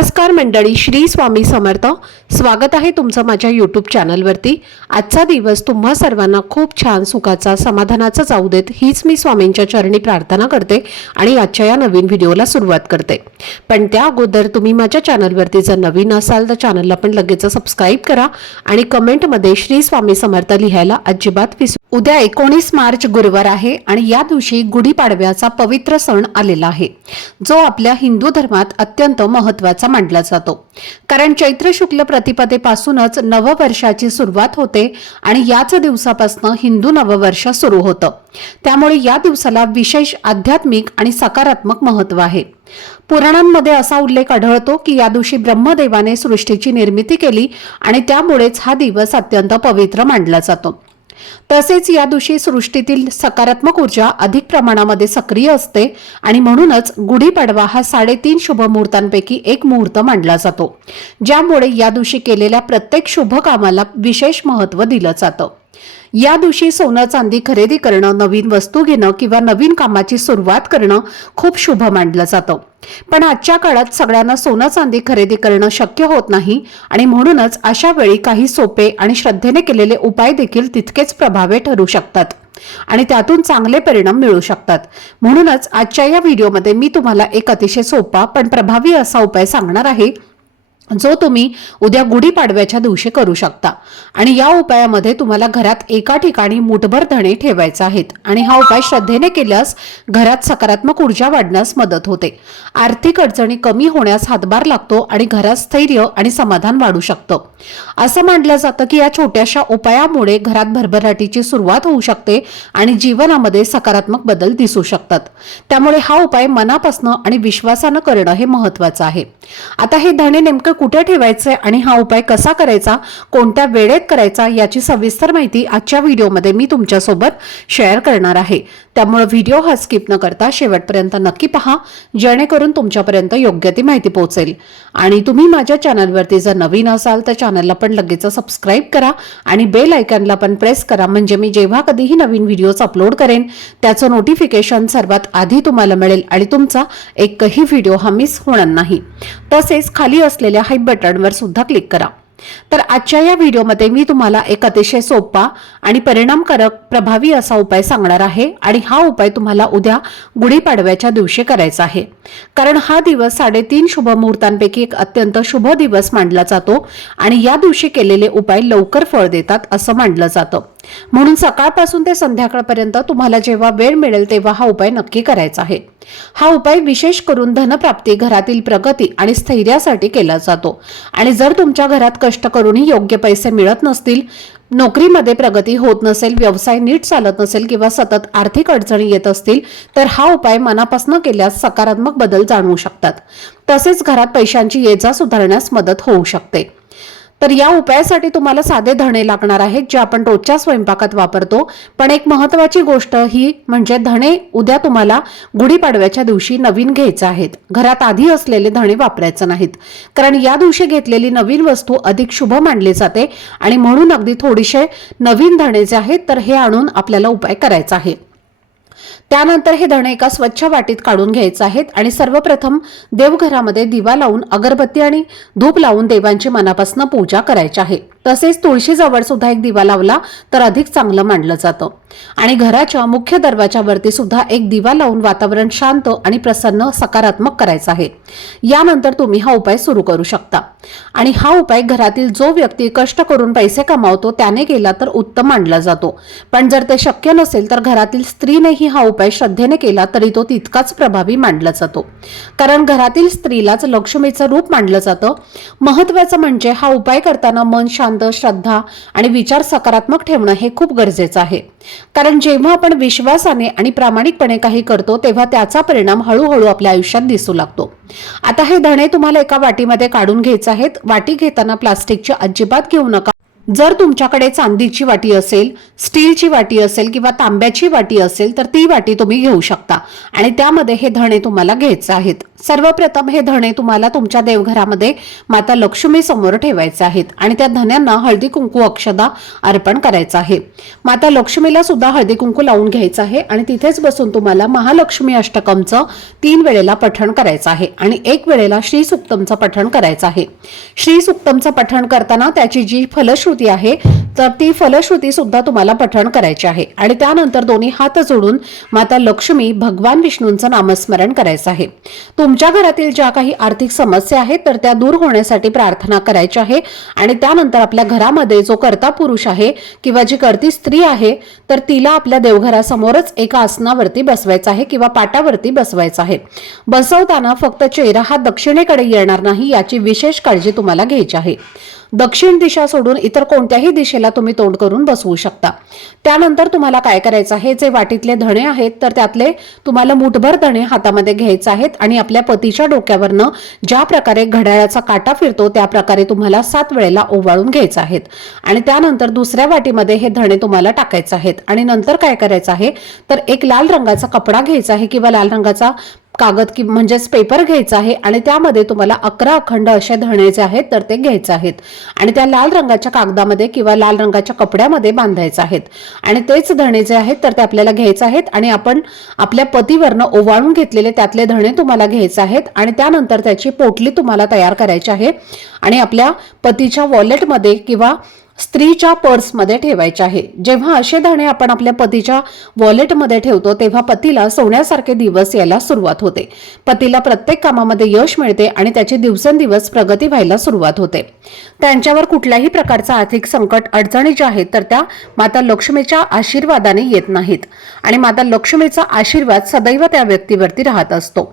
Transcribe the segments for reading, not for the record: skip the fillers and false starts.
नमस्कार मंडळी, श्री स्वामी समर्थ. स्वागत आहे तुमचं माझ्या यूट्यूब चॅनलवरती. आजचा दिवस तुम्हा सर्वांना खूप छान, सुखाचा, समाधानाचा जाऊ देत, हीच मी स्वामींच्या चरणी प्रार्थना करते आणि आजच्या या नवीन व्हिडिओला सुरुवात करते. पण त्या अगोदर तुम्ही माझ्या चॅनलवरती जर नवीन असाल तर चॅनलला पण लगेच सबस्क्राईब करा आणि कमेंटमध्ये श्री स्वामी समर्थ लिहायला अजिबात विसरू. उद्या 19 मार्च गुरुवार आहे आणि या दिवशी गुढीपाडव्याचा पवित्र सण आलेला आहे, जो आपल्या हिंदू धर्मात अत्यंत महत्त्वाचा मानला जातो. कारण चैत्र शुक्ल प्रतिपदेपासूनच नववर्षाची सुरुवात होते आणि याच दिवसापासून हिंदू नववर्ष सुरू होतं. त्यामुळे या दिवसाला विशेष आध्यात्मिक आणि सकारात्मक महत्त्व आहे. पुराणांमध्ये असा उल्लेख आढळतो की या दिवशी ब्रह्मदेवाने सृष्टीची निर्मिती केली आणि त्यामुळेच हा दिवस अत्यंत पवित्र मानला जातो. तसेच या दिवशी सृष्टीतील सकारात्मक ऊर्जा अधिक प्रमाणामध्ये सक्रिय असते आणि म्हणूनच गुढीपाडवा हा 3.5 शुभ मुहूर्तांपैकी एक मुहूर्त मानला जातो, ज्यामुळे या दिवशी केलेल्या प्रत्येक शुभ कामाला विशेष महत्त्व दिलं जातं. या दिवशी सोनं चांदी खरेदी करणं, नवीन वस्तू घेणं किंवा नवीन कामाची सुरुवात करणं खूप शुभ मानलं जातं. पण आजच्या काळात सगळ्यांना सोनं चांदी खरेदी करणं शक्य होत नाही आणि म्हणूनच अशा वेळी काही सोपे आणि श्रद्धेने केलेले उपाय देखील तितकेच प्रभावी ठरू शकतात आणि त्यातून चांगले परिणाम मिळू शकतात. म्हणूनच आजच्या या व्हिडिओमध्ये मी तुम्हाला एक अतिशय सोपा पण प्रभावी असा उपाय सांगणार आहे, जो तुम्ही उद्या गुढीपाडव्याच्या दिवशी करू शकता. आणि या उपायामध्ये तुम्हाला घरात एका ठिकाणी मुठभर धणे ठेवायचे आहेत आणि हा उपाय श्रद्धेने केल्यास घरात सकारात्मक ऊर्जा वाढण्यास मदत होते, आर्थिक अडचणी कमी होण्यास हातभार लागतो आणि घरात स्थैर्य आणि समाधान वाढू शकतं. असं मानलं जातं की या छोट्याशा उपायामुळे घरात भरभराटीची सुरुवात होऊ शकते आणि जीवनामध्ये सकारात्मक बदल दिसू शकतात. त्यामुळे हा उपाय मनापासून आणि विश्वासानं करणं हे महत्त्वाचं आहे. आता हे धणे नेमकं कुठे ठेवायचे आणि हा उपाय कसा करायचा, कोणत्या वेळेत करायचा, याची सविस्तर माहिती आजच्या व्हिडिओमध्ये मी तुमच्यासोबत शेअर करणार आहे. त्यामुळे व्हिडिओ हा स्किप न करता शेवटपर्यंत नक्की पहा, जेणेकरून तुमच्यापर्यंत योग्य ती माहिती पोहोचेल. आणि तुम्ही माझ्या चॅनलवरती जर नवीन असाल तर चॅनलला पण लगेच सबस्क्राईब करा आणि बेल आयकॉनला पण प्रेस करा, म्हणजे मी जेव्हा कधीही नवीन व्हिडिओज अपलोड करेन त्याचं नोटिफिकेशन सर्वात आधी तुम्हाला मिळेल आणि तुमचा एकही व्हिडिओ हा मिस होणार नाही. तसेच खाली असलेल्या हाय बटनवर सुद्धा क्लिक करा. तर आजच्या या व्हिडिओमध्ये मी तुम्हाला एक अतिशय सोपा आणि परिणामकारक प्रभावी असा उपाय सांगणार आहे आणि हा उपाय तुम्हाला उद्या गुढीपाडव्याच्या दिवशी करायचा आहे. कारण हा दिवस 3.5 शुभ मुहूर्तांपैकी एक अत्यंत शुभ दिवस मानला जातो आणि या दिवशी केलेले उपाय लवकर फळ देतात असं मानलं जातं. म्हणून सकाळपासून ते संध्याकाळपर्यंत तुम्हाला जेव्हा वेळ मिळेल तेव्हा हा उपाय नक्की करायचा आहे. हा उपाय विशेष करून धनप्राप्ती, घरातील प्रगती आणि स्थैर्यासाठी केला जातो. आणि जर तुमच्या घरात कष्ट करूनही योग्य पैसे मिळत नसतील, नोकरीमध्ये प्रगती होत नसेल, व्यवसाय नीट चालत नसेल किंवा सतत आर्थिक अडचणी येत असतील, तर हा उपाय मनापासून केल्यास सकारात्मक बदल जाणवू शकतात. तसेच घरात पैशांची ये-जा सुधारण्यास मदत होऊ शकते. तर या उपायासाठी तुम्हाला साधे धणे लागणार आहेत, जे आपण रोजच्या स्वयंपाकात वापरतो. पण एक महत्त्वाची गोष्ट ही म्हणजे धणे उद्या तुम्हाला गुढीपाडव्याच्या दिवशी नवीन घ्यायचे आहेत. घरात आधी असलेले धणे वापरायचे नाहीत, कारण या दिवशी घेतलेली नवीन वस्तू अधिक शुभ मानली जाते आणि म्हणून अगदी थोडेसे नवीन धणे जे आहेत तर हे आणून आपल्याला उपाय करायचा आहे. त्यानंतर हे धणे एका स्वच्छ वाटीत काढून घ्यायचे आहेत आणि सर्वप्रथम देवघरामध्ये दिवा लावून अगरबत्ती आणि धूप लावून देवांची मनापासून पूजा करायची आहे. तसेच तुळशीजवळ सुद्धा एक दिवा लावला तर अधिक चांगलं मानलं जातं. आणि घराच्या मुख्य दरवाजावरती सुद्धा एक दिवा लावून वातावरण शांत आणि प्रसन्न, सकारात्मक करायचं आहे. यानंतर तुम्ही हा उपाय सुरू करू शकता. आणि हा उपाय घरातील जो व्यक्ती कष्ट करून पैसे कमावतो त्याने केला तर उत्तम मानला जातो. पण जर ते शक्य नसेल तर घरातील स्त्रीनेही हा उपाय श्रद्धेने केला तरी तो तितकाच प्रभावी मानला जातो. कारण घरातील स्त्रीलाच लक्ष्मीचं रूप मानलं जातं. महत्त्वाचं म्हणजे हा उपाय करताना मन शांत, श्रद्धा आणि विचार सकारात्मक ठेवणं हे खूप गरजेचं आहे. कारण जेव्हा आपण विश्वासाने आणि प्रामाणिकपणे काही करतो तेव्हा त्याचा परिणाम हळूहळू आपल्या आयुष्यात दिसू लागतो. आता हे धणे तुम्हाला एका वाटीमध्ये काढून घ्यायचे आहेत. वाटी घेताना प्लास्टिकची अजिबात घेऊ नका. जर तुमच्याकडे चांदीची वाटी असेल, स्टीलची वाटी असेल किंवा तांब्याची वाटी असेल तर ती वाटी तुम्ही घेऊ शकता आणि त्यामध्ये हे धणे तुम्हाला घ्यायचे आहेत. सर्वप्रथम हे धणे तुम्हाला तुमच्या देवघरामध्ये माता लक्ष्मी समोर ठेवायचे आहेत आणि त्या धण्यांना हळदी कुंकू अक्षदा अर्पण करायचं आहे. माता लक्ष्मीला सुद्धा हळदी कुंकू लावून घ्यायचं आहे आणि तिथेच बसून तुम्हाला महालक्ष्मी अष्टकमचं 3 वेळेला पठण करायचं आहे आणि 1 वेळेला श्री सुक्तमचं पठण करायचं आहे. श्री सुक्तमचं पठण करताना त्याची जी फलश्रुती आहे तर ती फलश्रुती सुद्धा तुम्हाला पठण करायची आहे आणि त्यानंतर दोन्ही हात जोडून माता लक्ष्मी भगवान विष्णूंचं नामस्मरण करायचं आहे. तुमच्या घरातील ज्या काही आर्थिक समस्या आहेत तर त्या दूर होण्यासाठी प्रार्थना करायची आहे आणि त्यानंतर आपल्या घरामध्ये जो कर्ता पुरुष आहे किंवा जी कर्ती स्त्री आहे तर तिला आपल्या देवघरासमोरच एका आसनावरती बसवायचं आहे किंवा पाटावरती बसवायचं आहे. बसवताना फक्त चेहरा हा दक्षिणेकडे येणार नाही याची विशेष काळजी तुम्हाला घ्यायची आहे. दक्षिण दिशा सोडून इतर कोणत्याही दिशेला तुम्ही तोंड करून बसवू शकता. त्यानंतर तुम्हाला काय करायचं आहे, जे वाटीतले धणे आहेत तर त्यातले तुम्हाला मुठभर धणे हातामध्ये घ्यायचे आहेत आणि आपल्या पतीच्या डोक्यावरनं ज्या प्रकारे घड्याळाचा काटा फिरतो त्या प्रकारे तुम्हाला 7 वेळेला ओवाळून घ्यायचे आहेत आणि त्यानंतर दुसऱ्या वाटीमध्ये हे धणे तुम्हाला टाकायचे आहेत आणि नंतर काय करायचं आहे तर एक लाल रंगाचा कपडा घ्यायचा आहे किंवा लाल रंगाचा कागद की म्हणजेच पेपर घ्यायचा आहे आणि त्यामध्ये तुम्हाला 11 अखंड असे धणे जे आहेत तर ते घ्यायचे आहेत आणि त्या लाल रंगाच्या कागदामध्ये किंवा लाल रंगाच्या कपड्यामध्ये बांधायचे आहेत आणि तेच धणे जे आहेत तर ते आपल्याला घ्यायचे आहेत आणि आपण आपल्या पतीवरनं ओवाळून घेतलेले त्यातले धणे तुम्हाला घ्यायचे आहेत आणि त्यानंतर त्याची पोटली तुम्हाला तयार करायची आहे आणि आपल्या पतीच्या वॉलेटमध्ये किंवा स्त्रीच्या पर्समध्ये ठेवायचे आहे. जेव्हा असे धणे आपण आपल्या पतीच्या वॉलेटमध्ये ठेवतो तेव्हा पतीला सोन्यासारखे दिवस यायला सुरुवात होते. पतीला प्रत्येक कामामध्ये यश मिळते आणि त्याची दिवसेंदिवस प्रगती व्हायला सुरुवात होते. त्यांच्यावर कुठल्याही प्रकारचा आर्थिक संकट अडचणी ज्या आहेत तर त्या माता लक्ष्मीच्या आशीर्वादाने येत नाहीत आणि माता लक्ष्मीचा आशीर्वाद सदैव त्या व्यक्तीवरती राहत असतो.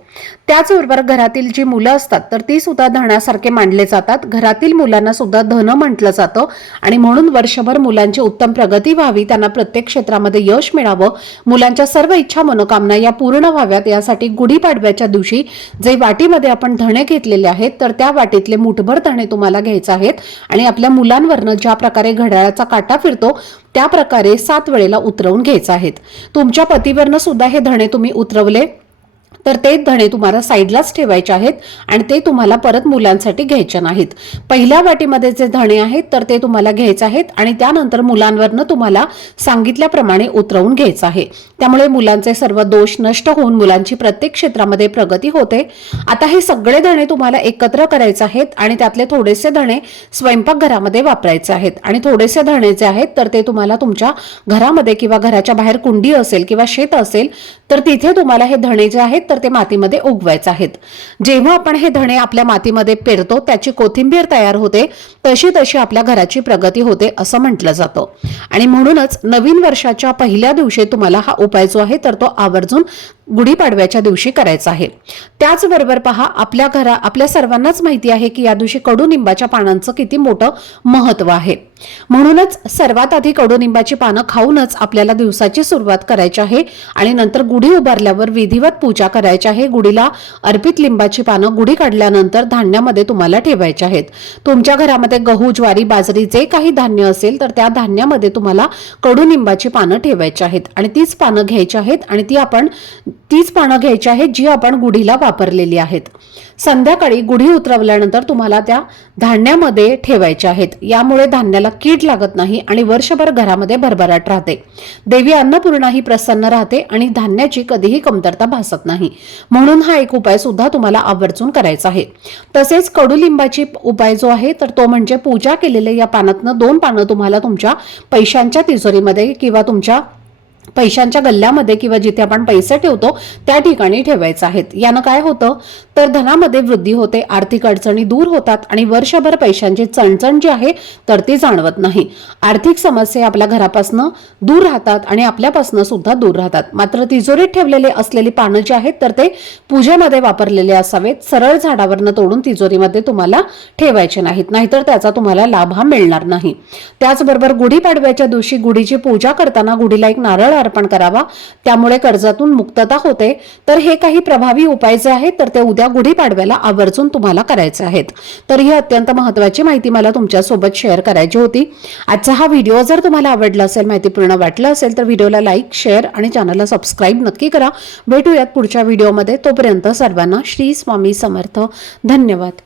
त्याचबरोबर घरातील जी मुलं असतात तर ती सुद्धा धनासारखे मानले जातात. घरातील मुलांना सुद्धा धन म्हटलं जातं आणि म्हणून वर्षभर मुलांची उत्तम प्रगती व्हावी, त्यांना प्रत्येक क्षेत्रामध्ये यश मिळावं, मुलांच्या सर्व इच्छा मनोकामना या पूर्ण व्हाव्यात यासाठी गुढीपाडव्याच्या दिवशी जे वाटीमध्ये आपण धणे घेतलेले आहेत तर त्या वाटीतले मुठभर धणे तुम्हाला घ्यायचे आहेत आणि आपल्या मुलांवरनं ज्या प्रकारे घड्याळाचा काटा फिरतो त्या प्रकारे 7 वेळेला उतरवून घ्यायचे आहेत. तुमच्या पतीवरनं सुद्धा हे धणे तुम्ही उतरवले तर ते धणे तुम्हाला साईडलाच ठेवायचे आहेत आणि ते तुम्हाला परत मुलांसाठी घ्यायचे नाहीत. पहिल्या वाटीमध्ये जे धणे आहेत तर ते तुम्हाला घ्यायचे आहेत आणि त्यानंतर मुलांवरनं तुम्हाला सांगितल्याप्रमाणे उतरवून घ्यायचं आहे. त्यामुळे मुलांचे सर्व दोष नष्ट होऊन मुलांची प्रत्येक क्षेत्रामध्ये प्रगती होते. आता हे सगळे धणे तुम्हाला एकत्र करायचे आहेत आणि त्यातले थोडेसे धणे स्वयंपाकघरामध्ये वापरायचे आहेत आणि थोडेसे धणे जे आहेत तर ते तुम्हाला तुमच्या घरामध्ये किंवा घराच्या बाहेर कुंडी असेल किंवा शेत असेल तर तिथे तुम्हाला हे धणे जे आहेत तर ते मातीमध्ये उगवायचे आहेत. जेव्हा आपण हे धणे आपल्या मातीमध्ये पेरतो त्याची कोथिंबीर तयार होते, तशी तशी आपल्या घराची प्रगती होते असं म्हटलं जातं आणि म्हणूनच नवीन वर्षाच्या पहिल्या दिवशी तुम्हाला हा उपाय जो आहे तर तो आवर्जून गुढीपाडव्याच्या दिवशी करायचा आहे. त्याचबरोबर पहा, आपल्या सर्वांनाच माहिती आहे की या दिवशी कडुनिंबाच्या पानांचं किती मोठं महत्व आहे. म्हणूनच सर्वात आधी कडुनिंबाची पानं खाऊनच आपल्याला दिवसाची सुरुवात करायची आहे आणि नंतर गुढी उभारल्यावर विधिवत पूजा करायची आहे. गुढीला अर्पित लिंबाची पानं गुढी काढल्यानंतर धान्यामध्ये तुम्हाला ठेवायची आहेत. तुमच्या घरामध्ये गहू, ज्वारी, बाजरी जे काही धान्य असेल तर त्या धान्यामध्ये तुम्हाला कडुनिंबाची पानं ठेवायची आहेत आणि तीच पानं घ्यायची आहेत आणि तीच पानं घ्यायची आहेत जी आपण गुढीला वापरलेली आहेत. संध्याकाळी गुढी उतरवल्यानंतर तुम्हाला त्या धान्यामध्ये ठेवायच्या आहेत. यामुळे धान्याला कीड लागत नाही आणि वर्षभर घरामध्ये भरभराट राहते. देवी अन्नपूर्णा ही प्रसन्न राहते आणि धान्याची कधीही कमतरता भासत नाही. म्हणून हा एक उपाय सुद्धा तुम्हाला आवर्जून करायचा आहे. तसेच कडुलिंबाची उपाय जो आहे तर तो म्हणजे पूजा केलेल्या या पानातनं 2 पानं तुम्हाला तुमच्या पैशांच्या तिजोरीमध्ये किंवा तुमच्या पैशांच्या गल्ल्यामध्ये किंवा जिथे आपण पैसे ठेवतो त्या ठिकाणी ठेवायचे आहेत. यानं काय होतं तर धनामध्ये वृद्धी होते, आर्थिक अडचणी दूर होतात आणि वर्षभर पैशांची चणचण जी आहे तर ती जाणवत नाही. आर्थिक समस्या आपल्या घरापासून दूर राहतात आणि आपल्यापासून सुद्धा दूर राहतात. मात्र तिजोरीत ठेवलेले असलेली पानं जी आहेत तर ते पूजेमध्ये वापरलेले असावेत. सरळ झाडावरनं तोडून तिजोरीमध्ये तुम्हाला ठेवायचे नाहीत, नाहीतर त्याचा तुम्हाला लाभ हा मिळणार नाही. त्याचबरोबर गुढीपाडव्याच्या दिवशी गुढीची पूजा करताना गुढीला एक नारळ अर्पण करावा, त्यामुळे कर्जातून मुक्तता होते. तर हे काही प्रभावी उपाय जे आहेत तर ते उद्या गुढीपाडव्याला आवर्जून तुम्हाला करायचे आहेत. तर ही अत्यंत महत्त्वाची माहिती मला तुमच्यासोबत शेअर करायची होती. आजचा हा व्हिडिओ जर तुम्हाला आवडला असेल, माहितीपूर्ण वाटलं असेल तर व्हिडिओला लाईक, शेअर आणि चॅनलला सबस्क्राईब नक्की करा. भेटूयात पुढच्या व्हिडिओमध्ये. तोपर्यंत सर्वांना श्री स्वामी समर्थ. धन्यवाद.